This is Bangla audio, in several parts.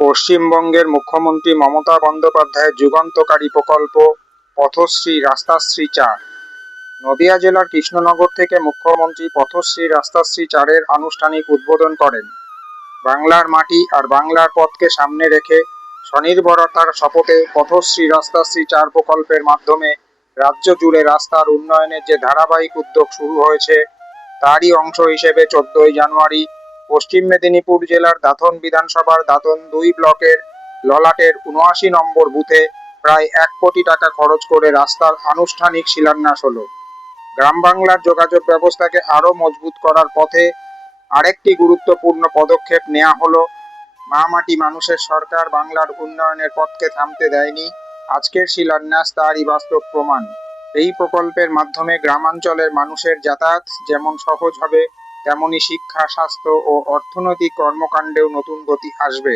পশ্চিমবঙ্গের মুখ্যমন্ত্রী মমতা বন্দ্যোপাধ্যায়ের যুগান্তকারী প্রকল্প পথশ্রী রাস্তাশ্রী ৪। নদিয়া জেলার কৃষ্ণনগর থেকে মুখ্যমন্ত্রী পথশ্রী রাস্তাশ্রী ৪-এর আনুষ্ঠানিক উদ্বোধন করেন। বাংলার মাটি আর বাংলার পথকে সামনে রেখে স্বনির্ভরতার শপথে পথশ্রী রাস্তাশ্রী ৪ প্রকল্পের মাধ্যমে রাজ্য জুড়ে রাস্তার উন্নয়নের যে ধারাবাহিক উদ্যোগ শুরু হয়েছে, তারই অংশ হিসেবে ১৪ই জানুয়ারি পশ্চিম মেদিনীপুর জেলার দাঁতন বিধানসভার দাঁতন ২ ব্লকের ললাটের ৭৯ নম্বর বুথে প্রায় ১ কোটি টাকা খরচ করে রাস্তার আনুষ্ঠানিক শিলান্যাস হলো। গ্রাম বাংলার যোগাযোগ ব্যবস্থাকে আরও মজবুত করার পথে আরেকটি গুরুত্বপূর্ণ পদক্ষেপ নেওয়া হলো। মা মাটি মানুষের সরকার বাংলার উন্নয়নের পথকে থামতে দেয়নি। আজকের শিলান্যাস তারই বাস্তব প্রমাণ। এই প্রকল্পের মাধ্যমে গ্রামাঞ্চলের মানুষের যাতায়াত যেমন সহজ হবে, তেমনি শিক্ষা, স্বাস্থ্য ও অর্থনৈতিক কর্মকাণ্ডেও নতুন গতি আসবে।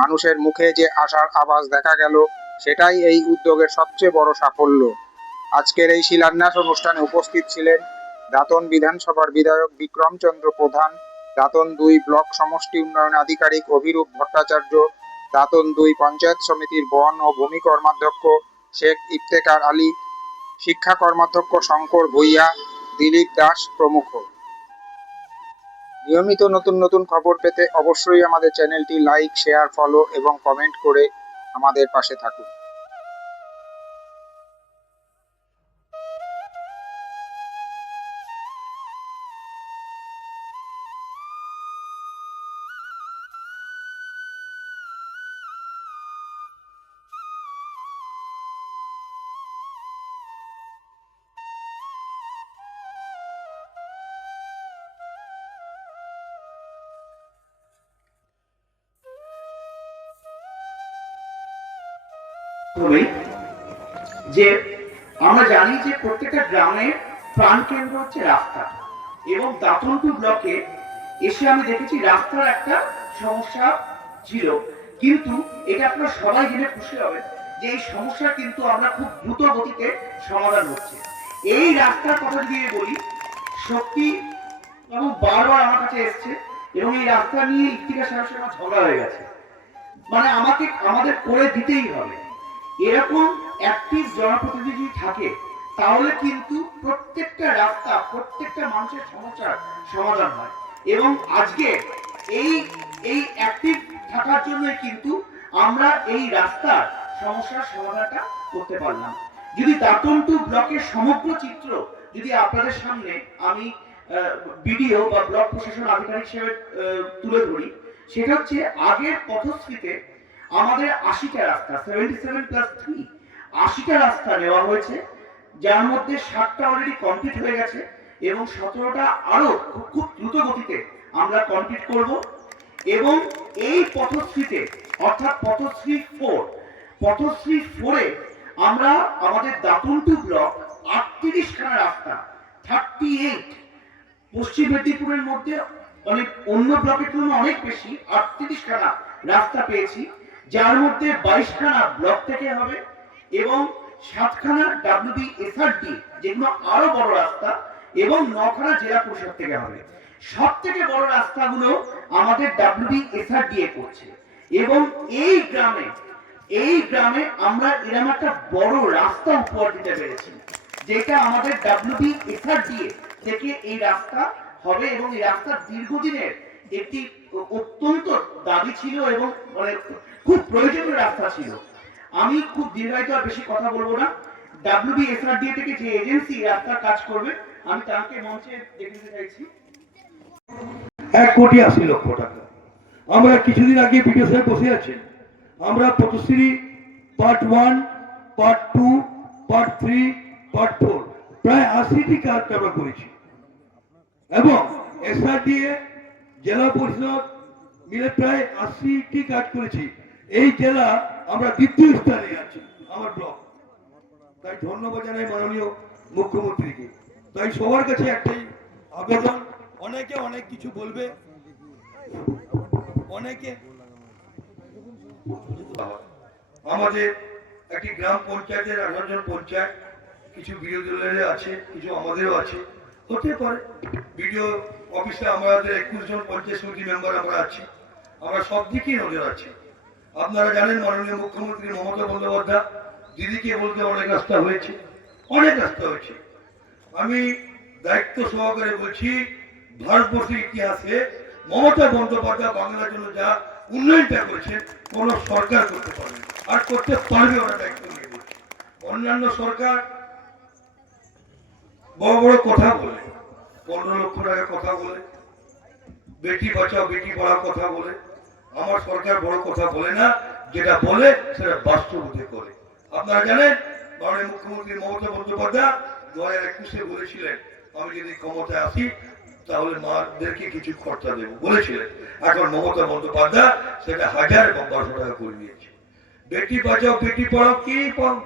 মানুষের মুখে যে আশার আভাস দেখা গেল, সেটাই এই উদ্যোগের সবচেয়ে বড় সাফল্য। আজকের এই শিলান্যাস অনুষ্ঠানে উপস্থিত ছিলেন দাঁতন বিধানসভার বিধায়ক বিক্রমচন্দ্র প্রধান, দাঁতন ২ ব্লক সমষ্টি উন্নয়ন আধিকারিক অভিরূপ ভট্টাচার্য, দাঁতন ২ পঞ্চায়েত সমিতির বন ও ভূমি কর্মাধ্যক্ষ শেখ ইফতেখার আলী, শিক্ষা কর্মাধ্যক্ষ শঙ্কর ভূঁইয়া, দিলীপ দাস প্রমুখ। নিয়মিত নতুন খবর পেতে অবশ্যই আমাদের চ্যানেলটি লাইক, শেয়ার, ফলো এবং কমেন্ট করে আমাদের পাশে থাকুন। যে আমরা জানি যে প্রত্যেকটা গ্রামের প্রাণকেন্দ্র হচ্ছে রাস্তা, এবং দাঁতনপুর ব্লকে এসে আমি দেখেছি রাস্তার একটা সমস্যা ছিল, কিন্তু এটা আপনারা সবাই জেনে খুশি হবেন যে এই সমস্যা কিন্তু আমরা খুব দ্রুত গতিতে সমাধান হচ্ছে। এই রাস্তার কথা যদি বলি, সত্যি এবং বারবার আমার কাছে এসছে, এবং এই রাস্তা নিয়ে ইফতিখার সাহেবের সঙ্গে ঝগড়া হয়ে গেছে, মানে আমাদের করে দিতেই হবে। এরকম অ্যাক্টিভ জনপ্রতিনিধি থাকে, তাহলে কিন্তু প্রত্যেকটা রাস্তা, প্রত্যেকটা মানুষের সমস্যার সমাধান হয়। এবং আজকে এই অ্যাক্টিভ থাকার জন্যই কিন্তু আমরা এই রাস্তার সমস্যার সমাধানটা করতে পারলাম। যদি দাঁতনপুর ব্লকের সমগ্র চিত্র যদি আপনাদের সামনে আমি ভিডিও বা ব্লক প্রশাসন আধিকারিক হিসেবে তুলে ধরি, সেটা হচ্ছে আগের পথশ্রীতে আমাদের ৮০টা রাস্তা, 77+3 ৮০টা রাস্তা নেওয়া হয়েছে, যার মধ্যে ৭টা অলরেডি কমপ্লিট হয়ে গেছে এবং ১৭টা আরো খুব দ্রুত গতিতে আমরা কমপ্লিট করব। এবং এই পথশ্রীতে অর্থাৎ পথশ্রী 4-এ আমরা আমাদের দাঁতনপুর ব্লক ৩৮খানা রাস্তা, 38 পশ্চিম মেদিনীপুরের মধ্যে অনেক অন্য ব্লকের তুলনায় অনেক বেশি 38খানা রাস্তা পেয়েছি, যার মধ্যে 22খানা ব্লক থেকে হবে এবং 7খানা WBSRD যেগুলো আরো বড় রাস্তা, এবং 9খানা জেলা পরিষদ থেকে হবে। সব থেকে বড় রাস্তাগুলো আমাদের WBSRD করছে। এবং এই গ্রামে আমরা এরকম একটা বড় রাস্তা উপহার দিতে পেরেছি, যেটা আমাদের WBSRD থেকে এই রাস্তা হবে, এবং এই রাস্তা দীর্ঘদিনের একটি অত্যন্ত দাবি ছিল এবং মানে খুব প্রয়োজনীয় রাস্তা ছিল। আমি খুব দীর্ঘায়িত আর বেশি কথা বলবো না। WBSRD থেকে যে এজেন্সি রাস্তার কাজ করবে, আমি তাকে মঞ্চে দেখতে চাইছি। 1,80,00,000 টাকা। আমরা কিছুদিন আগে ভিডিও সাহেব বসে আছেন, আমরা Pathashree part 1, part 2, part 3, part 4 প্রায় 80টি কাজ আমরা করেছি, এবং SRDA জেলা পরিষদ মিলে প্রায় 80টি কাজ করেছি। এই জেলা আমরা দ্বিতীয় স্থানে আছি, আমার ব্লক। তাই ধন্যবাদ জানাই মাননীয় মুখ্যমন্ত্রীকে। তাই সবার কাছে একটাই আবেদন, অনেকে অনেক কিছু বলবে, অনেকে আমাদের একটি গ্রাম পঞ্চায়েতের 18 জন পঞ্চায়েত, কিছু বিরোধী দলের আছে, কিছু আমাদেরও আছে, হতে পারে। বিডিও অফিসে আমাদের 21 জন পঞ্চায়েত সমিতি মেম্বার আমরা আছি, আমরা সব দিকেই নজর আছি। আপনারা জানেন মাননীয় মুখ্যমন্ত্রী মমতা বন্দ্যোপাধ্যায় দিদিকে বলতে অনেক রাস্তা হয়েছে, অনেক রাস্তা হয়েছে। আমি দায়িত্ব সহকারে বলছি, ভারতবর্ষের ইতিহাসে মমতা বন্দ্যোপাধ্যায় বাংলার জন্য যা উন্নয়নটা করেছেন কোন সরকার করতে পারবে না, আর করতে পারবে ওরা, দায়িত্ব নিয়ে বলছে। অন্যান্য সরকার বড় বড় কথা বলে, 15 লক্ষ টাকা কথা বলে, বেটি বাঁচাও বেটি পড়াও কথা বলে। আমার সরকার বড় কথা বলে না, যেটা বলে সেটা বাস্তবতে করে। আপনারা জানেন মাননীয় মুখ্যমন্ত্রী মমতা বন্দ্যোপাধ্যায় 2021-এ বলেছিলেন আমি যদি ক্ষমতায় আসি তাহলে মাদেরকে কিছু খরচা দেবো বলেছিলেন। এখন মমতা বন্দ্যোপাধ্যায় সেটা 1000 এবং 1200 টাকা করে দিয়েছে। বেটি বাঁচাও বেটি পড়াও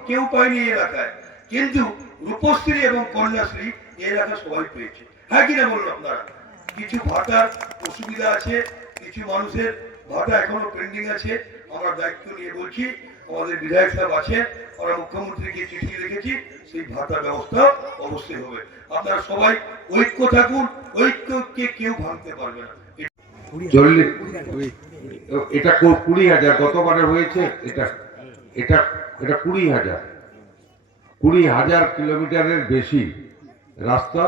কেউ পায়নি এই এলাকায়, কিন্তু রূপশ্রী এবং কন্যাশ্রী এই এলাকা সবাই পেয়েছে। হ্যাঁ কিনা বলুন আপনারা? কিছু ভাতার অসুবিধা আছে, কিছু মানুষের ভাতা এখনো পেন্ডিং আছে। আমরা দায়িত্ব নিয়ে বলছি, আমাদের বিধায়ক সাহেব আছেন, আমরা মুখ্যমন্ত্রীকে চিঠি লিখেছি, সেই ভাতা ব্যবস্থা অবশ্যই হবে। আপনারা সবাই ঐক্য থাকুন, ঐক্যকে কেউ ভাঙতে পারবে না। 40 এটা 20,000 গতবারে হয়েছে, এটা এটা এটা 20,000 কিলোমিটারের বেশি রাস্তা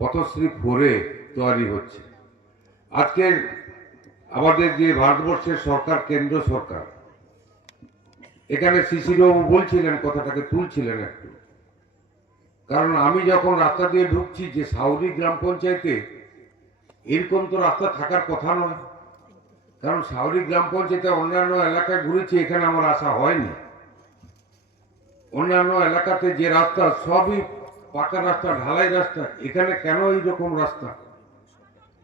পথশ্রী 4-এ তৈরি হচ্ছে। আজকে আমাদের যে ভারতবর্ষের সরকার, কেন্দ্র সরকার, এখানে শিশিরবাবু বলছিলেন, কথাটাকে তুলছিলেন একটু, কারণ আমি যখন রাস্তা দিয়ে ঢুকছি যে সাউরি গ্রাম পঞ্চায়েতে এরকম তো রাস্তা থাকার কথা নয়, কারণ সাউরি গ্রাম পঞ্চায়েতে অন্যান্য এলাকায় ঘুরেছি, এখানে আমার আসা হয়নি। অন্যান্য এলাকাতে যে রাস্তা সবই পাকা রাস্তা, ঢালাই রাস্তা, এখানে কেন এইরকম রাস্তা?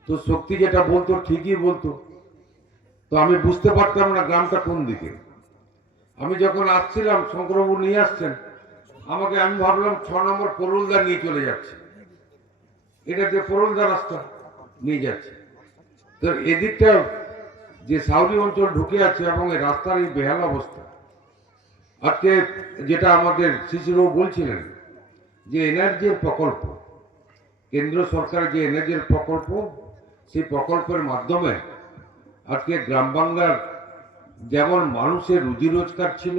তো শক্তি যেটা বলতো ঠিকই বলতো, তো আমি বুঝতে পারতাম না গ্রামটা কোন দিকে। আমি যখন আসছিলাম, শঙ্করবাবু নিয়ে আসছেন আমাকে, আমি ভাবলাম 6 নম্বর পরুলদা নিয়ে চলে যাচ্ছে, এটা যে পরুলদা রাস্তা নিয়ে যাচ্ছে। তো এদিকটা যে সাউরি অঞ্চল ঢুকে আছে এবং এই রাস্তার এই বেহাল অবস্থা। আজকে যেটা আমাদের শিশিরবাবু বলছিলেন যে এনার্জির প্রকল্প, কেন্দ্র সরকারের যে এনার্জির প্রকল্প, সেই প্রকল্পের মাধ্যমে আজকে গ্রাম বাংলার যেমন মানুষের রুজি রোজগার ছিল,